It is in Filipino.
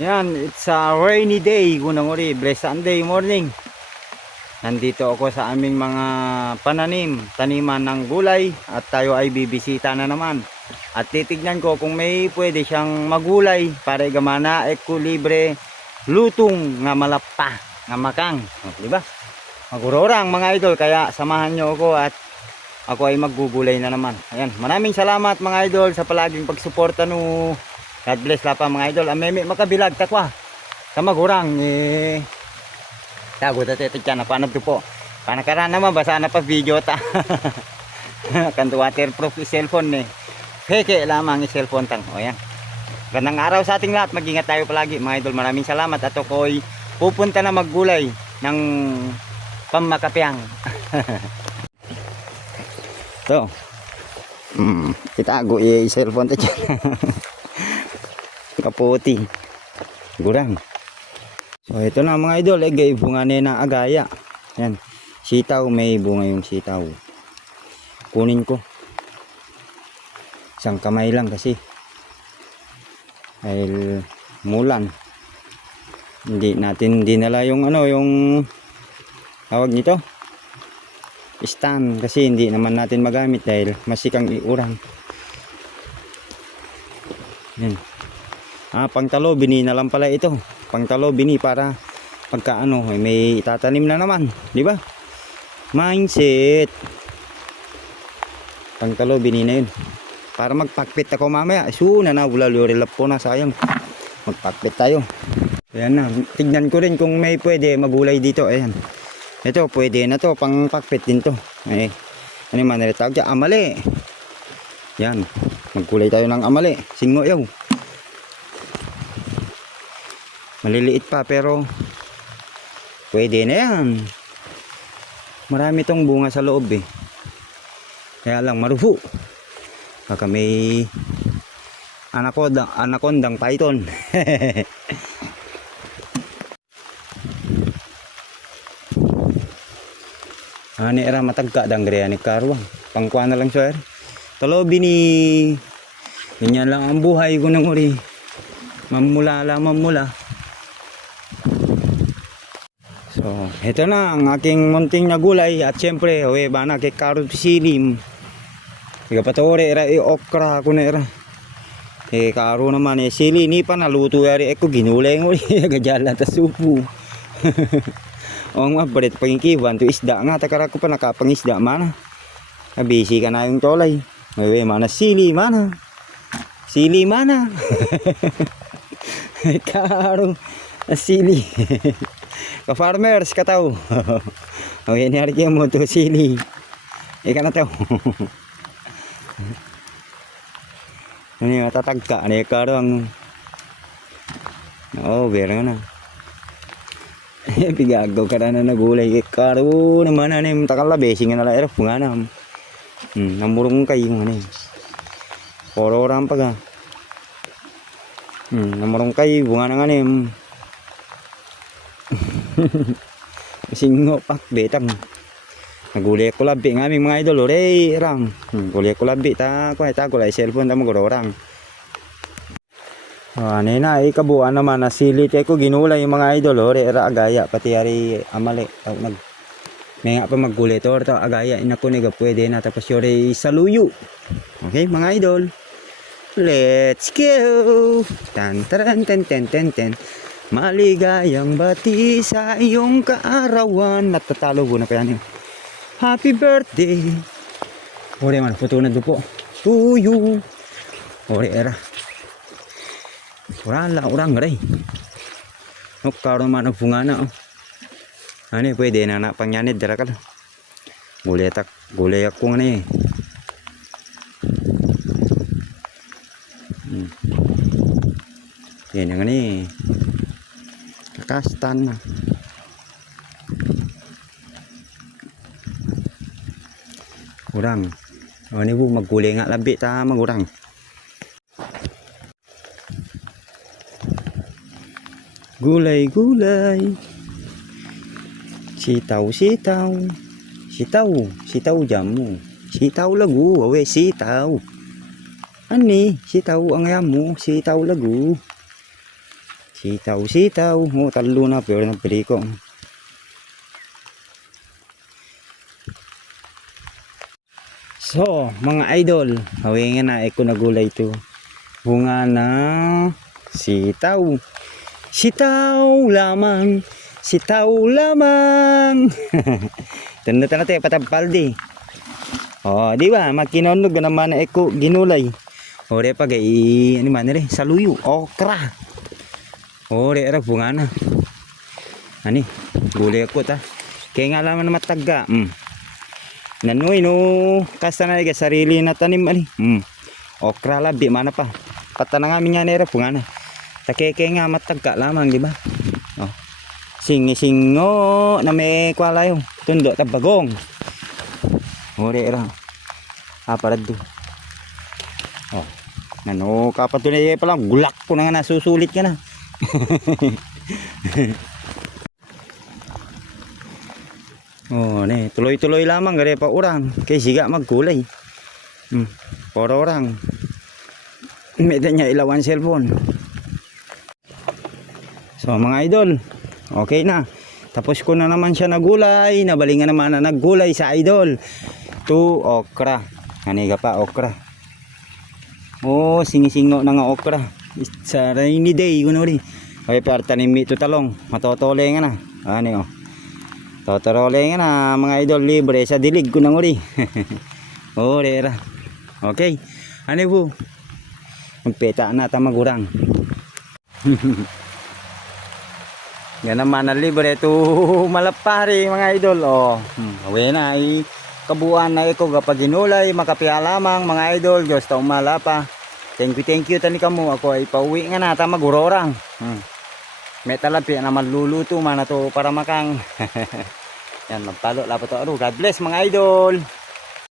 Yan, it's a rainy day. Gunang uri, Sunday morning. Nandito ako sa aming mga pananim, taniman ng gulay at tayo ay bibisita na naman. At titignan ko kung may pwede siyang magulay para gamana ekulibre lutong nga malapa nga makang. O, di? Magurorang mga idol kaya samahan nyo ako at ako ay maggugulay na naman. Ayan, maraming salamat mga idol sa palaging pagsuporta no. God bless la pa mga idol. Ameme makabilag takwa. Sa magurang eh tago ta tete na panab to po. Panakaran naman basa na pa video ta. Kanto waterproof yung cellphone eh. Peke lamang yung cellphone tang. O yan. Gandang araw sa ating lahat. Mag-ingat tayo palagi mga idol. Maraming salamat. At ako'y pupunta na maggulay ng pamakapiang. so, mm, itago yung cellphone ta. Kaputi. Gurang. So ito na mga idol, eh, gay bunga na agaya. Yan. Sitaw, may bunga yung sitaw. Kunin ko. Isang kamay lang kasi. Dahil mulan. Hindi natin dinala yung ano, yung tawag nito. Stand kasi hindi naman natin magamit dahil masikang iurang. Yan. Ah, pangtalo, bini na lang pala ito. Pangtalo, bini para pagka ano, eh, may itatanim na naman. Di ba? Mindset. Pangtalo, bini na yun. Para magpakpit ako mamaya. Suna na, wala lorelap po na, sayang. Magpakpit tayo. Ayan na. Tignan ko rin kung may pwede magulay dito. Ayan. Ito, pwede na to. Pang pakpit din to. Eh, ano yung manila tawag dyan? Amali. Yan. Magkulay tayo ng amali. Singo yaw. Maliliit pa pero pwede na yan. Marami tong bunga sa loob eh. Kaya lang marufu. Baka may anaconda, anacondang python. Ani era matagka dang gre ni karwang. Pangkuan na lang sir. Talobi ni Ganyan lang ang buhay ko nang uri. Mamula lang mamula. So, ito na ang aking munting na gulay at syempre, we bana kay karot silim. Tiga patore era e okra ko na era. Eh karo naman eh sili ni pa naluto yari eko ginulay mo gajala ta supu. o nga balit pangkiwan to isda nga takara ko pa nakapangisda mana. Busy ka na yung tolay. We mana sili mana. Sili mana. karo sili. Ka farmers kataw. o yan yari kayo mo to sili. Ika na to. Ano yung matatagka? Ano yung karang? Oo, oh, bera na. Pigagaw ka na na nagulay. Karo naman ano yung takalabesin nga nala. Erap nga na. Hmm, namurong kayo ano eh. Kororam pa ka. Hmm, namurong kayo. Bunga na nga na yung Singo pak betang. Naguli ko labi ng aming mga idol. Ore, rang. Guli ko labi ta ko ta ko lai cellphone ta magoro rang. Ah, uh, na ikabuan naman na sili tay ko ginulay yung mga idol. Ore, ra agaya pati ari amali. Tawag nag may nga pa magguli to or agaya ina ko niga pwede na tapos yore saluyo. Okay, mga idol. Let's go! Tan taran ten ten ten ten. Maligayang bati sa iyong kaarawan. Natatalo ko na pa yan. eh. Happy birthday. Ore man, foto na dupo. To you. Ore era. Orang lah orang ray. Nok karon man ang bunga na. Oh. Ano pwede na na pangyanid dira ka. Gulay tak, gulay ako nga eh. Hmm. Yan yang ni. Kakastan na. Urang. O oh, ni bu maggulay nga labi ta magurang. Gulay gulay. Sitaw sitaw. Sitaw, sitaw jamu. Sitaw lagu, awe sitaw. Ani, sitaw ang yamu, sitaw lagu. Sitaw, sitaw. Oh, talo na. Pero ng peliko. So, mga idol. Hawingin na. Eko na gulay ito. Bunga na sitaw. Sitaw lamang. Sitaw lamang. Tanda tanda tayo patapaldi. Oh, di ba? Magkinonog naman na eko ginulay. Ore pa gay ano man rin saluyo okra. Ore ra bunga na. Ani, gulay ako ta. Kaya nga laman mataga. Mm. Nanoy no, kasta na iga sarili na tanim ani. Mm. Okra labi mana pa. Pata na nga nera bunga na. Takeke nga mataga lamang, di ba? Oh. Singi-singo na may kwalayo. Tundo ta bagong. Ore ra. Aparad do. Oh. Nano kapatunay pa lang gulak ko na nga nasusulit ka na. oh, ne, tuloy-tuloy lamang gari pa urang kay siga magkulay. Hmm, poro orang. Medan niya ilawan cellphone. So mga idol, okay na. Tapos ko na naman siya nagulay, nabalingan naman na naggulay sa idol. To okra. Kaniga pa okra. Oh, singisingo na nga okra. Sa rainy day, kuno rin. Okay, pero tanim ito talong. Matotole nga na. Ano oh. Totole nga na mga idol libre sa dilig ko nang uri. rera. Okay. Ano po? Magpeta na ta magurang. Yan naman na libre to malapari mga idol. Oh, hmm, awe na ay kabuuan na iko kapag ginulay makapiya lamang mga idol. Diyos ta umalapa. Thank you, thank you tani kamo. Ako ay pauwi nga na ta magurorang. Hmm. May talapi na maluluto man na to para makang. Yan magpalo lapo to. God bless mga idol.